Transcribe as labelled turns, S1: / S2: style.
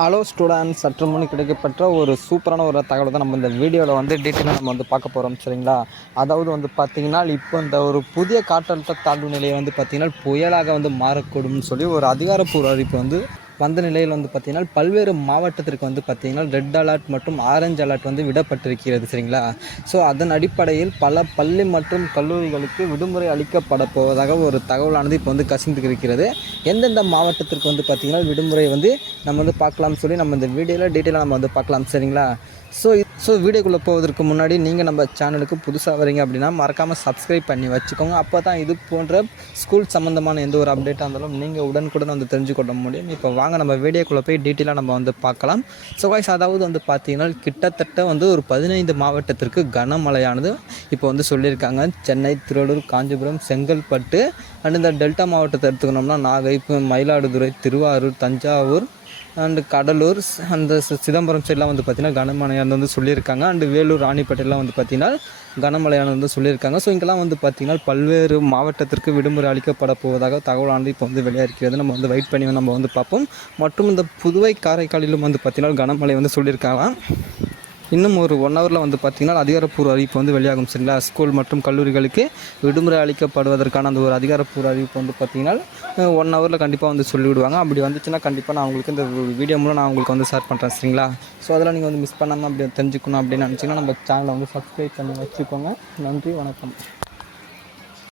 S1: Hello students சற்று முன் கிடைக்கப்பட்ட ஒரு சூப்பரான ஒரு தகவலை தான் நம்ம இந்த வீடியோவில் வந்து டீட்டெயிலாக நம்ம வந்து பார்க்க போகிறோம் சரிங்களா? அதாவது வந்து பார்த்திங்கன்னா இப்போ இந்த ஒரு புதிய காற்றழுத்த தாழ்வு நிலையை வந்து பார்த்திங்கன்னா புயலாக வந்து மாறக்கூடும்னு சொல்லி ஒரு அதிகாரப்பூர்வ அறிவிப்பு வந்து வந்த நிலையில் வந்து பார்த்திங்கன்னா பல்வேறு மாவட்டத்திற்கு வந்து பார்த்திங்கன்னா ரெட் அலர்ட் மற்றும் ஆரஞ்சு அலர்ட் வந்து விடப்பட்டிருக்கிறது சரிங்களா? ஸோ அதன் அடிப்படையில் பல பள்ளி மற்றும் கல்லூரிகளுக்கு விடுமுறை அளிக்கப்பட போவதாக ஒரு தகவலானது இப்போ வந்து கசிந்து இருக்கிறது எந்தெந்த மாவட்டத்திற்கு வந்து பார்த்திங்கன்னா விடுமுறை வந்து நம்ம வந்து பார்க்கலாம்னு சொல்லி நம்ம இந்த வீடியோவில் டீட்டெயிலாக நம்ம வந்து பார்க்கலாம் சரிங்களா? ஸோ ஸோ வீடியோக்குள்ளே போவதற்கு முன்னாடி நீங்கள் நம்ம சேனலுக்கு புதுசாக வரீங்க அப்படின்னா மறக்காமல் சப்ஸ்கிரைப் பண்ணி வச்சுக்கோங்க. அப்போ தான் இது போன்ற ஸ்கூல் சம்மந்தமான எந்த ஒரு அப்டேட்டாக இருந்தாலும் நீங்கள் உடனுக்குடன் வந்து தெரிஞ்சுக்கொள்ள முடியும். இப்போ வாங்க நம்ம வீடியோக்குள்ளே போய் டீட்டெயிலாக நம்ம வந்து பார்க்கலாம். ஸோ வாய்ஸ் அதாவது வந்து பார்த்தீங்கன்னா கிட்டத்தட்ட வந்து ஒரு பதினைந்து மாவட்டத்திற்கு கனமழையானது இப்போ வந்து சொல்லியிருக்காங்க. சென்னை திருவள்ளூர் காஞ்சிபுரம் செங்கல்பட்டு அண்ட் இந்த டெல்டா மாவட்டத்தை எடுத்துக்கணும்னா நாகை மயிலாடுதுறை திருவாரூர் தஞ்சாவூர் அண்டு கடலூர் ஸ்- அந்த சிதம்பரம் சைட்லாம் வந்து பார்த்திங்கன்னா கனமழையானது வந்து சொல்லி சொல்லியிருக்காங்க. அண்டு வேலூர் ராணிப்பேட்டையெல்லாம் வந்து பார்த்திங்கன்னா கனமழையானது வந்து சொல்லியிருக்காங்க. ஸோ இங்கெல்லாம் வந்து பார்த்திங்கன்னா பல்வேறு மாவட்டத்திற்கு விடுமுறை அளிக்கப்பட போவதாக தகவலானது இப்போ வந்து வெளியாகிறது நம்ம வந்து வெயிட் பண்ணி நம்ம வந்து பார்ப்போம். மற்றும் இந்த புதுவை காரைக்காலிலும் வந்து பார்த்திங்கன்னா கனமழை வந்து சொல்லியிருக்காங்க. இன்னும் ஒரு ஒன் ஹவரில் வந்து பார்த்திங்கன்னா அதிகாரப்பூர்வ அறிவிப்பு வந்து வெளியாகும் சரிங்களா? ஸ்கூல் மற்றும் கல்லூரிகளுக்கு விடுமுறை அளிக்கப்படுவதற்கான அந்த ஒரு அதிகாரப்பூர்வ அறிவிப்பு வந்து பார்த்திங்கன்னா ஒன் ஹவரில் கண்டிப்பாக வந்து சொல்லிவிடுவாங்க. அப்படி வந்துச்சுன்னா கண்டிப்பாக நான் உங்களுக்கு இந்த வீடியோ மூலம் நான் உங்களுக்கு வந்து ஷேர் பண்ணுறேன் சரிங்களா? ஸோ அதெல்லாம் நீங்கள் வந்து மிஸ் பண்ணாமல் அப்படி தெரிஞ்சுக்கணும் அப்படின்னு நினச்சிங்கன்னா நம்ம சேனலை வந்து சப்ஸ்கிரைப் பண்ணி வச்சுக்கோங்க. நன்றி வணக்கம்.